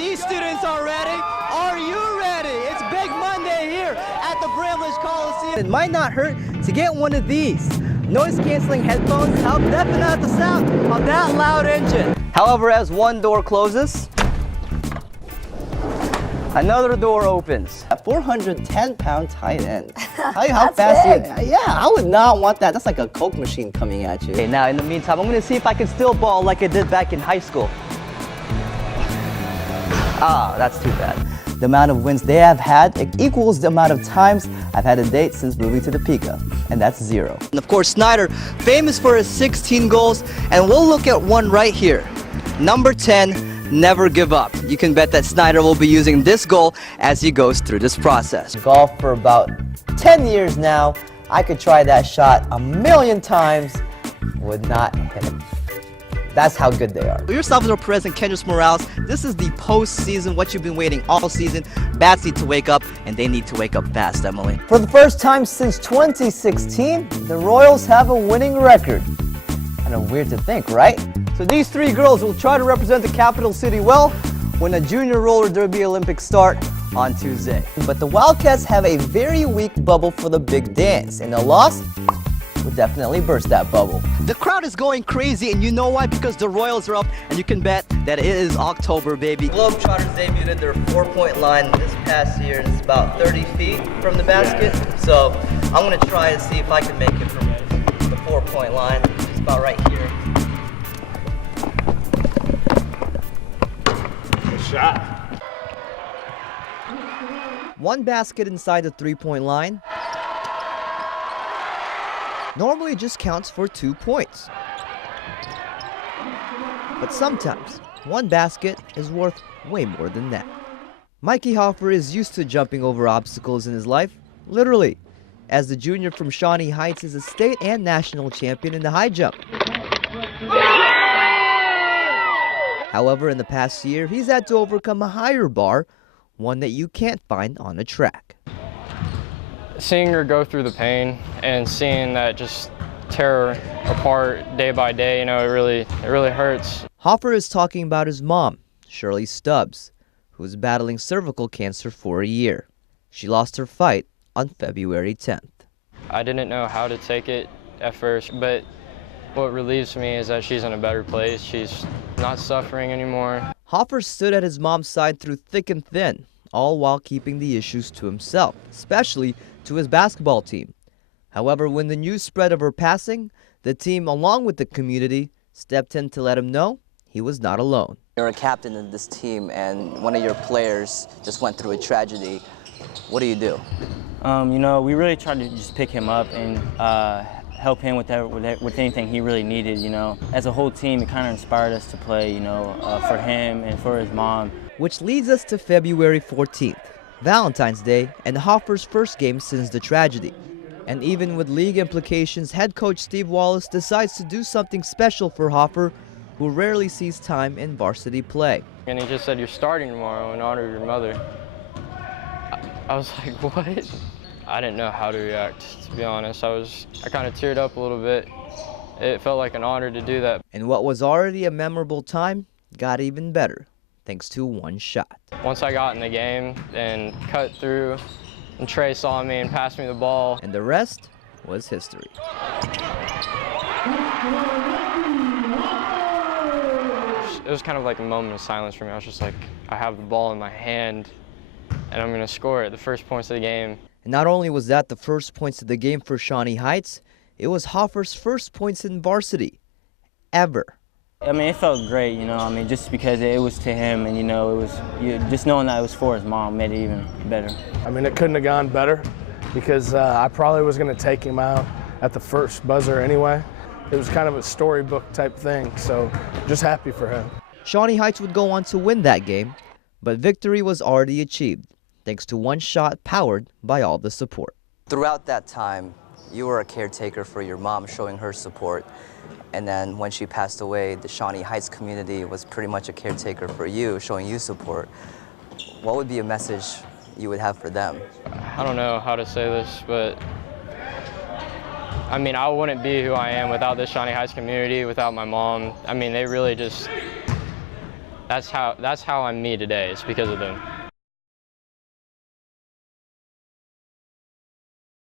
These students are ready. Are you ready? It's Big Monday here at the Bramlage Coliseum. It might not hurt to get one of these. Noise-canceling headphones help deafen out the sound of that loud engine. However, as one door closes, another door opens. A 410-pound tight end. How fast? Yeah, I would not want that. That's like a Coke machine coming at you. Okay, now in the meantime, I'm going to see if I can still ball like I did back in high school. Ah, that's too bad. The amount of wins they have had equals the amount of times I've had a date since moving to the Pika, and that's 0. And of course, Snyder, famous for his 16 goals, and we'll look at one right here. Number 10, never give up. You can bet that Snyder will be using this goal as he goes through this process. Golf for about 10 years now. I could try that shot a million times, would not hit it. That's how good they are. You're Salvador Perez and Kendrys Morales. This is the postseason, what you've been waiting all season. Bats need to wake up, and they need to wake up fast, Emily. For the first time since 2016, the Royals have a winning record. Kind of weird to think, right? So these three girls will try to represent the capital city well when the Junior Roller Derby Olympics start on Tuesday. But the Wildcats have a very weak bubble for the big dance, and a loss would definitely burst that bubble. The crowd is going crazy, and you know why? Because the Royals are up, and you can bet that it is October, baby. Globetrotters debuted at their 4-point line this past year. It's about 30 feet from the basket. So I'm gonna try and see if I can make it from the 4-point line. It's about right here. Good shot. One basket inside the 3-point line normally just counts for 2 points. But sometimes, one basket is worth way more than that. Mikey Hoffer is used to jumping over obstacles in his life, literally, as the junior from Shawnee Heights is a state and national champion in the high jump. However, in the past year, he's had to overcome a higher bar, one that you can't find on a track. Seeing her go through the pain and seeing that just tear her apart day by day, you know, it really hurts. Hoffer is talking about his mom, Shirley Stubbs, who was battling cervical cancer for a year. She lost her fight on February 10th. I didn't know how to take it at first, but what relieves me is that she's in a better place. She's not suffering anymore. Hoffer stood at his mom's side through thick and thin, all while keeping the issues to himself, especially to his basketball team. However, when the news spread of her passing, the team, along with the community, stepped in to let him know he was not alone. You're a captain in this team, and one of your players just went through a tragedy. What do you do? You know, we really tried to just pick him up and help him with anything he really needed, you know. As a whole team, it kind of inspired us to play, you know, for him and for his mom. Which leads us to February 14th, Valentine's Day, and Hoffer's first game since the tragedy. And even with league implications, head coach Steve Wallace decides to do something special for Hoffer, who rarely sees time in varsity play. And he just said, "You're starting tomorrow in honor of your mother." I was like, what? I didn't know how to react, to be honest. I kind of teared up a little bit. It felt like an honor to do that. And what was already a memorable time got even better, thanks to one shot. Once I got in the game and cut through, and Trey saw me and passed me the ball. And the rest was history. It was kind of like a moment of silence for me. I was just like, I have the ball in my hand, and I'm going to score it, the first points of the game. And not only was that the first points of the game for Shawnee Heights, it was Hoffer's first points in varsity, ever. I mean, it felt great, you know, I mean, just because it was to him and, you know, it was, just knowing that it was for his mom made it even better. I mean, it couldn't have gone better because I probably was going to take him out at the first buzzer anyway. It was kind of a storybook type thing, so just happy for him. Shawnee Heights would go on to win that game, but victory was already achieved, thanks to one shot powered by all the support. Throughout that time, you were a caretaker for your mom, showing her support. And then when she passed away, the Shawnee Heights community was pretty much a caretaker for you, showing you support. What would be a message you would have for them? I don't know how to say this, but I mean, I wouldn't be who I am without the Shawnee Heights community, without my mom. I mean, they really just, That's how I'm me today. It's because of them.